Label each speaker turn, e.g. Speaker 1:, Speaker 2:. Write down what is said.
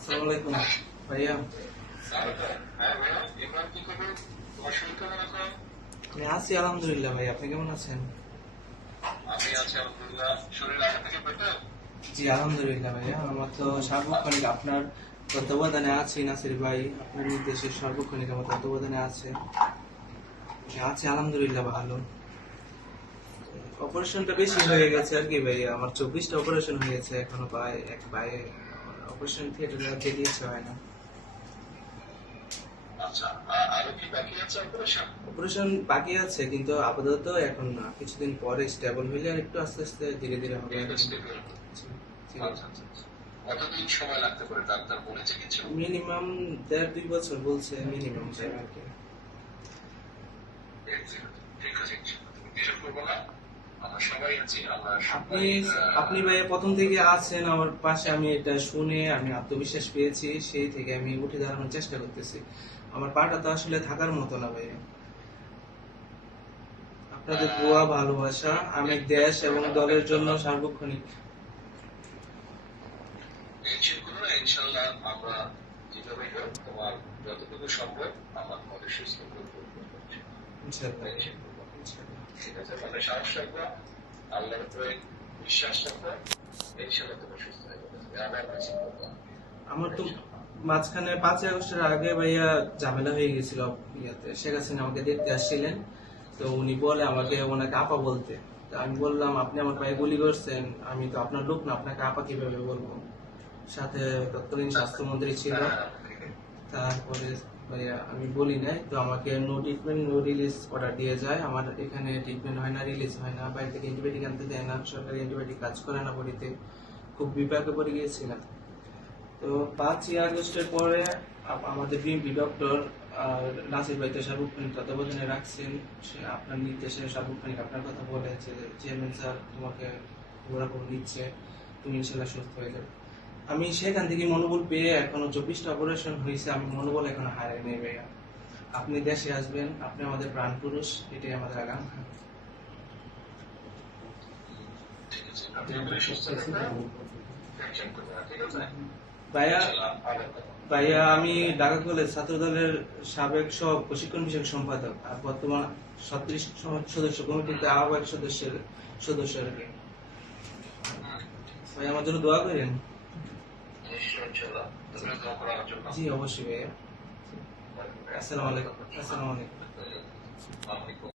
Speaker 1: আসসালামু আলাইকুম ভাইয়া
Speaker 2: ভাইয়া ইমরান কি খবর তোমার শরীর কেমন আছে
Speaker 1: আমি আছি আলহামদুলিল্লাহ ভাই। আপনি কেমন আছেন?
Speaker 2: আমি আছি আলহামদুলিল্লাহ। শরীর আগে থেকে বেটার
Speaker 1: জি আলহামদুলিল্লাহ ভাইয়া। আমার তো সার্বক্ষণিক আপনার তত্ত্বাবধানে আছি নাসির ভাই। আপনার নির্দেশে সার্বক্ষণিক আমার তত্ত্বাবধানে আছে। আছে আলহামদুলিল্লাহ ভালো। অপারেশনটা বেশি হয়ে গেছে আর কি ভাই আমার চব্বিশটা অপারেশন হয়েছে এখনও পায়ে এক পায়ে অপারেশন থিয়েটারে যেতে ইচ্ছে হয় না।
Speaker 2: আচ্ছা অপারেশন?
Speaker 1: বাকি আছে কিন্তু আপাতত এখন না কিছুদিন পরে স্টেবল হইলে আর একটু আস্তে আস্তে ধীরে ধীরে হবে। আর
Speaker 2: আচ্ছা আচ্ছা। কতদিন সময় লাগতে পারে ডাক্তার বলেছে কিছু?
Speaker 1: মিনিমাম দেড় দুই বছর বলছে মিনিমাম টাইম আর কি।
Speaker 2: ঠিক আছে তুমি বিরক্ত করব না।
Speaker 1: আপনি আপনি ভাইয়া প্রথম থেকে আছেন আমার পাশে আমি এটা শুনে আমি আত্মবিশ্বাস পেয়েছি সেই থেকে আমি উঠে দাঁড়ানোর চেষ্টা করতেছি। আমার পাটা তো আসলে থাকার মতো না ভাইয়া। আপনাদের দোয়া ভালোবাসা আমি দেশ এবং দলের জন্য সার্বক্ষণিক।
Speaker 2: ইনশাল্লাহ আমরা যেভাবে হোক তোমার যতটুকু সম্ভব আমার মনে সুস্থ করব
Speaker 1: আমার তো মাঝখানে পাঁচই আগস্টের আগে ভাইয়া ঝামেলা হয়ে গেছিল ইয়াতে। শেখ হাসিনা আমাকে দেখতে আসছিলেন। তো উনি বলে আমাকে, ওনাকে আপা বলতে। আমি বললাম, আপনি আমার পায়ে গুলি করছেন। আমি তো আপনার লোক না, আপনাকে আপা কীভাবে বলব? সাথে তৎকালীন স্বাস্থ্যমন্ত্রী ছিল। তারপরে, ভাইয়া, আমি বলি নাই, তো আমাকে no treatment no release order দিয়ে যায়। আমার এখানে ট্রিটমেন্ট হয় না রিলিজ হয় না। বাইরে থেকে অ্যান্টিবায়োটিক আনতে দেয় না, সরকারি অ্যান্টিবায়োটিক কাজ করে না বডিতে। খুব বিপাকে পড়ে গিয়েছিলাম। তো পাঁচই আগস্টের পরে আমাদের বিএমপি ডক্টর নাসির ভাই তো সার্বক্ষণিক তত্ত্বাবধানে রাখছেন। আপনার নির্দেশে সার্বক্ষণিক আপনার কথা বলে যে চেয়ারম্যান স্যার তোমাকে ঘোরাঘুর নিচ্ছে তুমি ইনশাল্লাহ সুস্থ হয়ে যাবে। আমি সেখান থেকে মনোবল পেয়ে এখনও চব্বিশটা অপারেশন হয়েছে আমি মনোবল এখনও হারাই নেই ভাইয়া। আপনি দেশে আসবেন আপনি আমাদের প্রাণ পুরুষ এটাই আমাদের আকাঙ্ক্ষা। ভাইয়া। ভাইয়া আমি ঢাকা কলেজ ছাত্র দলের সাবেক সহ প্রশিক্ষণ বিষয়ক সম্পাদক আর বর্তমান ছত্রিশ সদস্য কমিটিতে আহ্বায়ক সদস্যের সদস্য আর কি। ভাই আমার জন্য দোয়া করেন
Speaker 2: নিশ্চয়ই ইনশাল্লাহ তুমি দোয়া করো আমার জন্য
Speaker 1: জি অবশ্যই ভাইয়া। আসসালামু। আলাইকুম। আসসালামু আলাইকুম।
Speaker 2: আলাইকুম।